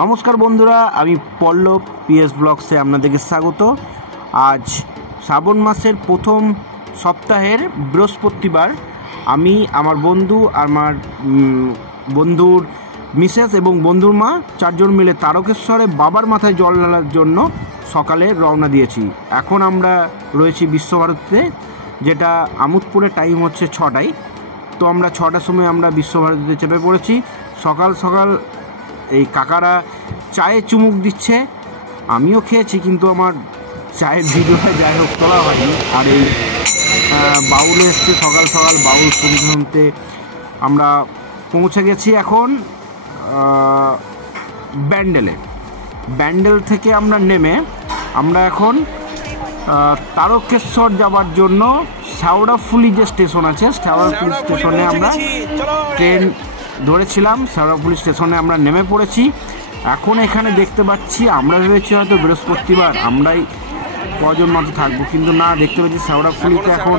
নমস্কার বন্ধুরা, আমি পল্লব পিএস ব্লগসে আপনাদেরকে স্বাগত। আজ শ্রাবণ মাসের প্রথম সপ্তাহের বৃহস্পতিবার আমি আমার বন্ধু, আমার বন্ধুর মিসেস এবং বন্ধুর মা চারজন মিলে তারকেশ্বরে বাবার মাথায় জল ঢালার জন্য সকালে রওনা দিয়েছি। এখন আমরা রয়েছি বিশ্বভারতীতে, যেটা আমোদপুরে টাইম হচ্ছে 6টায়। তো আমরা 6টার সময় আমরা বিশ্বভারতীতে চেপে পড়েছি। সকাল সকাল এই কাকারা চায়ে চুমুক দিচ্ছে, আমিও খেয়েছি, কিন্তু আমার চায়ের ভিডিওটা যাই হোক তোলা হয়নি। আর এই বাউল এসছে সকাল সকাল, বাউল শুনতে শুনতে আমরা পৌঁছে গেছি এখন ব্যান্ডেল থেকে আমরা নেমে আমরা এখন তারকেশ্বর যাওয়ার জন্য শেওড়াফুলি যে স্টেশন আছে, শেওড়াফুলি স্টেশনে আমরা ট্রেন ধরেছিলাম। শেওড়াফুলি স্টেশনে আমরা নেমে পড়েছি। এখন এখানে দেখতে পাচ্ছি, আমরা ভেবেছি হয়তো বৃহস্পতিবার আমরাই কজন মাত্র থাকবো, কিন্তু না, দেখতে পাচ্ছি শেওড়াফুলিতে এখন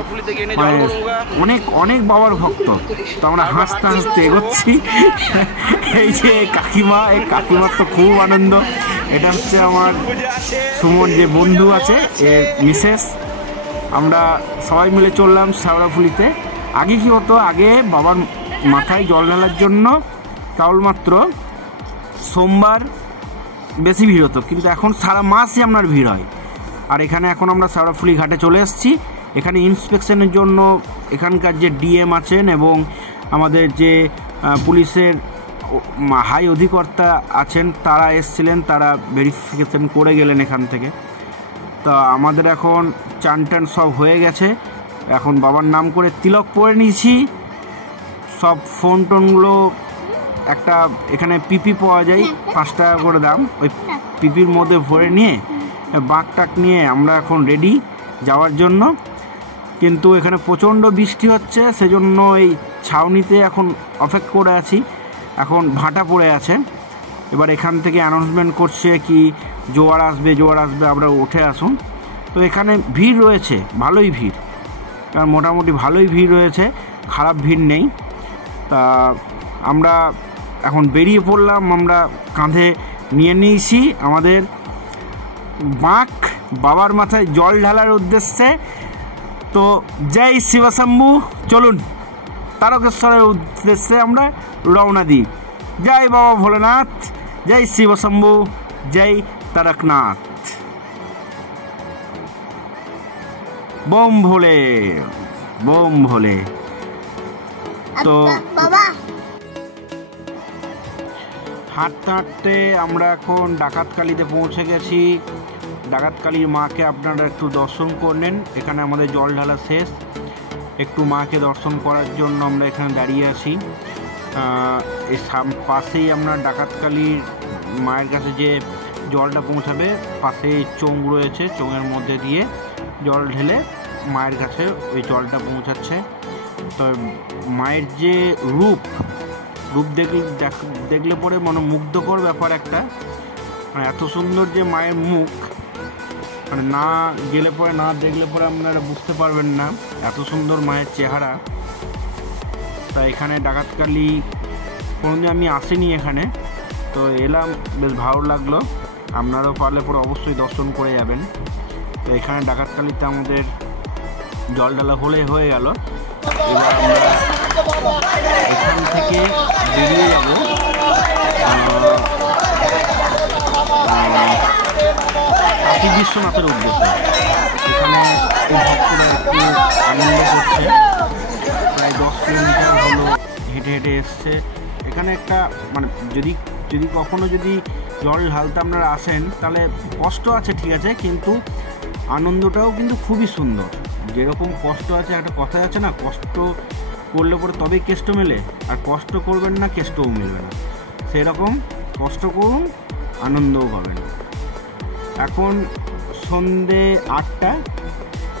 অনেক অনেক বাবার ভক্ত। তো আমরা হাসতে হাসতে এগোচ্ছি। এই যে কাকিমা, এই কাকিমার তো খুব আনন্দ। এটা হচ্ছে আমার সুমন যে বন্ধু আছে, এর মিসেস। আমরা সবাই মিলে চললাম শেওড়াফুলিতে। আগে কি হতো, আগে বাবার মাথায় জল ঢালার জন্য কেবলমাত্র সোমবার বেশি ভিড় হতো, কিন্তু এখন সারা মাসই আপনার ভিড় হয়। আর এখানে এখন আমরা শেওড়াফুলি ঘাটে চলে এসেছি। এখানে ইন্সপেকশনের জন্য এখানকার যে ডিএম আছেন এবং আমাদের যে পুলিশের হাই অধিকর্তা আছেন তারা এসছিলেন, তারা ভেরিফিকেশন করে গেলেন এখান থেকে। তা আমাদের এখন চান টান সব হয়ে গেছে। এখন বাবার নাম করে তিলক পরে নিয়েছি। সব ফোন টোনগুলো একটা এখানে পিপি পাওয়া যায়, 5 টাকা করে দাম। ওই পিপির মধ্যে ভরে নিয়ে বাঁক টাক নিয়ে আমরা এখন রেডি যাওয়ার জন্য। কিন্তু এখানে প্রচণ্ড বৃষ্টি হচ্ছে, সেজন্য এই ছাউনিতে এখন অপেক্ষা করে আছি। এখন ভাটা পড়ে আছে। এবার এখান থেকে অ্যানাউন্সমেন্ট করছে কি জোয়ার আসবে, আপনারা উঠে আসুন। তো এখানে ভিড় রয়েছে, ভালোই ভিড়, কারণ মোটামুটি ভালোই ভিড় রয়েছে, খারাপ ভিড় নেই। তা আমরা এখন বেরিয়ে পড়লাম। আমরা কাঁধে নিয়ে নিয়েছি আমাদের বাঁক বাবার মাথায় জল ঢালার উদ্দেশ্যে। তো জয় শিবশম্ভু, চলুন তারকেশ্বরের উদ্দেশ্যে আমরা রওনা দিই। জয় বাবা ভোলেনাথ, জয় শিবশম্ভু, জয় তারকনাথ, বোম ভোলে, বোম ভোলে। তো হাঁটতে হাঁটতে আমরা এখন ডাকাতকালীতে পৌঁছে গেছি। ডাকাতকালীর মাকে আপনারা একটু দর্শন করলেন। এখানে আমাদের জল ঢালা শেষ, একটু মাকে দর্শন করার জন্য আমরা এখানে দাঁড়িয়ে আছি। এই পাশেই আমরা ডাকাতকালীর মায়ের কাছে যে জলটা পৌঁছাবে, পাশেই চোঙ রয়েছে, চোঙের মধ্যে দিয়ে জল ঢেলে মায়ের কাছে ওই জলটা পৌঁছাচ্ছে। তো মায়ের যে রূপ দেখলে পরে মনোমুগ্ধকর ব্যাপার একটা। এত সুন্দর যে মায়ের মুখ, মানে না গেলে পরে, না দেখলে পরে আপনারা বুঝতে পারবেন না এত সুন্দর মায়ের চেহারা। তা এখানে ডাকাতকালী কোনোদিন আমি আসিনি এখানে, তো এলাম, বেশ ভালো লাগলো। আপনারাও পারলে পরে অবশ্যই দর্শন করে যাবেন। তো এখানে ডাকাতকালীতে আমাদের জল ঢালা হয়ে গেল। এবার আমরা এখান থেকে বেরিয়ে যাব কাশী বিশ্বনাথের উদ্দেশ্যে। এখানে ভক্তরা একটু আনন্দ করছে, প্রায় 10 কিলোমিটার হলো হেঁটে হেঁটে এসছে। এখানে একটা যদি কখনো জল ঢালতে আপনারা আসেন, তাহলে কষ্ট আছে ঠিক আছে, কিন্তু আনন্দটাও কিন্তু খুবই সুন্দর। যেরকম কষ্ট আছে, একটা কথা আছে না, কষ্ট করলে পরে তবেই কেষ্ট মেলে, আর কষ্ট করবেন না কেষ্টও মিলবে না। সেরকম কষ্ট করুন, আনন্দও পাবেন। এখন সন্ধে 8টা,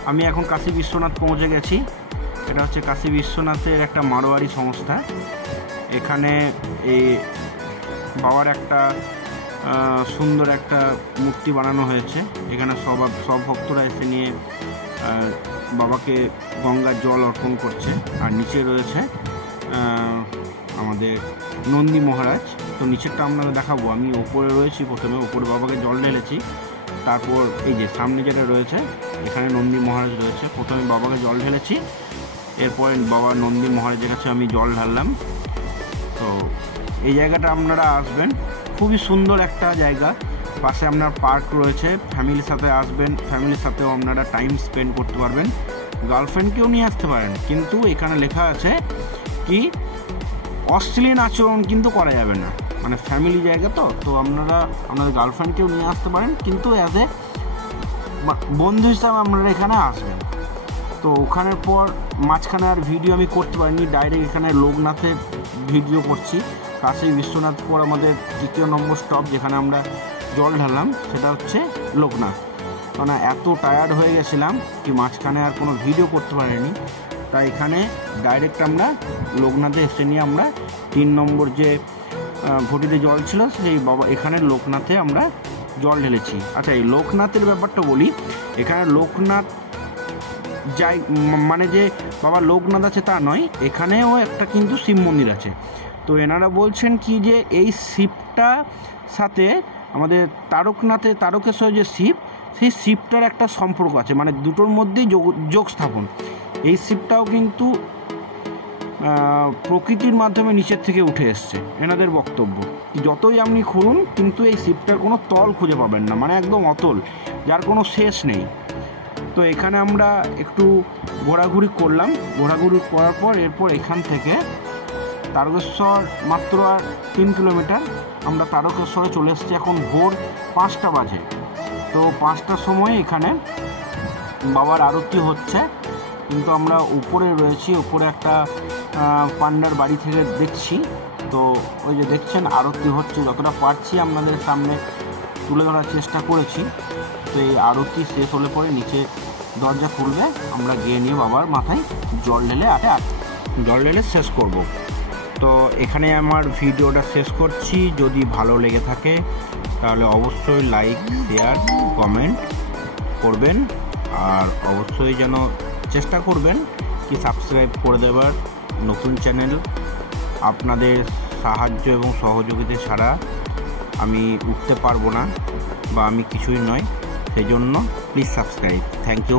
আমি এখন কাশী বিশ্বনাথ পৌঁছে গেছি। এটা হচ্ছে কাশী বিশ্বনাথের একটা মারোয়ারি সংস্থা। এখানে এই বাবার একটা সুন্দর একটা মূর্তি বানানো হয়েছে। এখানে সব ভক্তরা এসে নিয়ে বাবাকে গঙ্গার জল অর্পণ করছে। আর নিচে রয়েছে আমাদের নন্দী মহারাজ, তো নিচেরটা আপনারা দেখাবো। আমি ওপরে রয়েছি, প্রথমে ওপরে বাবাকে জল ঢেলেছি, তারপর এই যে সামনে যেটা রয়েছে এখানে নন্দী মহারাজ রয়েছে, প্রথমে বাবাকে জল ঢেলেছি, এরপরে বাবা নন্দী মহারাজের কাছে আমি জল ঢাললাম। তো এই জায়গাটা আপনারা আসবেন, খুবই সুন্দর একটা জায়গা, পাশে আপনার পার্ক রয়েছে, ফ্যামিলির সাথে আসবেন, ফ্যামিলির সাথেও আপনারা টাইম স্পেন্ড করতে পারবেন, গার্লফ্রেন্ডকেও নিয়ে আসতে পারেন, কিন্তু এখানে লেখা আছে কি অশ্লীল আচরণ কিন্তু করা যাবে না, মানে ফ্যামিলি জায়গা তো আপনারা আপনাদের গার্লফ্রেন্ডকেও নিয়ে আসতে পারেন, কিন্তু অ্যাজ এ বন্ধু হিসাবে আপনারা এখানে আসবেন। তো ওখানের পর মাঝখানে আর ভিডিও আমি করতে পারিনি, ডাইরেক্ট এখানে লোকনাথে ভিডিও করছি। কাশী বিশ্বনাথ পর আমাদের 3 নম্বর স্টপ যেখানে আমরা জল ঢাললাম সেটা হচ্ছে লোকনাথ। মানে এত টায়ার্ড হয়ে গেছিলাম কি মাঝখানে আর কোনো ভিডিও করতে পারিনি, তাই এখানে ডাইরেক্ট আমরা লোকনাথে এসে নিয়ে আমরা 3 নম্বর যে ঘটিতে জল ছিল সেই বাবা এখানে লোকনাথে আমরা জল ঢেলেছি। আচ্ছা, এই লোকনাথের ব্যাপারটা বলি, এখানে লোকনাথ যাই মানে যে বাবা লোকনাথ আছে তা নয়, এখানেও একটা কিন্তু শিব মন্দির আছে। তো এনারা বলছেন কি যে এই শিবটা সাথে আমাদের তারকেশ্বর যে শিব, সেই শিবটার একটা সম্পর্ক আছে, মানে দুটোর মধ্যেই যোগ স্থাপন। এই শিবটাও কিন্তু প্রকৃতির মাধ্যমে নিচের থেকে উঠে এসছে, এনাদের বক্তব্য। যতই আপনি খুঁড়ুন কিন্তু এই শিবটার কোনো তল খুঁজে পাবেন না, মানে একদম অতল, যার কোনো শেষ নেই। তো এখানে আমরা একটু ঘোরাঘুরি করলাম, ঘোরাঘুরি করার পর এরপর এখান থেকে তারকেশ্বর মাত্র আর 3 কিলোমিটার, আমরা তারকেশ্বরে চলে এসেছি। এখন ভোর 5টা বাজে। তো 5টার সময় এখানে বাবার আরতি হচ্ছে, কিন্তু আমরা উপরে রয়েছি, উপরে একটা পান্ডার বাড়ি থেকে দেখছি। তো ওই যে দেখছেন আরতি হচ্ছে, যতটা পারছি আপনাদের সামনে তুলে ধরার চেষ্টা করেছি। তো এই আরতি শেষ হলে পরে নিচে দরজা খুলবে, আমরা গিয়ে নিয়ে বাবার মাথায় জল ঢেলে শেষ করব। তো এখানে আমার ভিডিওটা শেষ করছি। যদি ভালো লেগে থাকে তাহলে অবশ্যই লাইক, শেয়ার, কমেন্ট করবেন, আর অবশ্যই যেন চেষ্টা করবেন কি সাবস্ক্রাইব করে দেবার। নতুন চ্যানেল, আপনাদের সাহায্য এবং সহযোগিতা ছাড়া আমি উঠতে পারবো না, বা আমি কিছুই নয়, সেই জন্য প্লিজ সাবস্ক্রাইব। Thank you.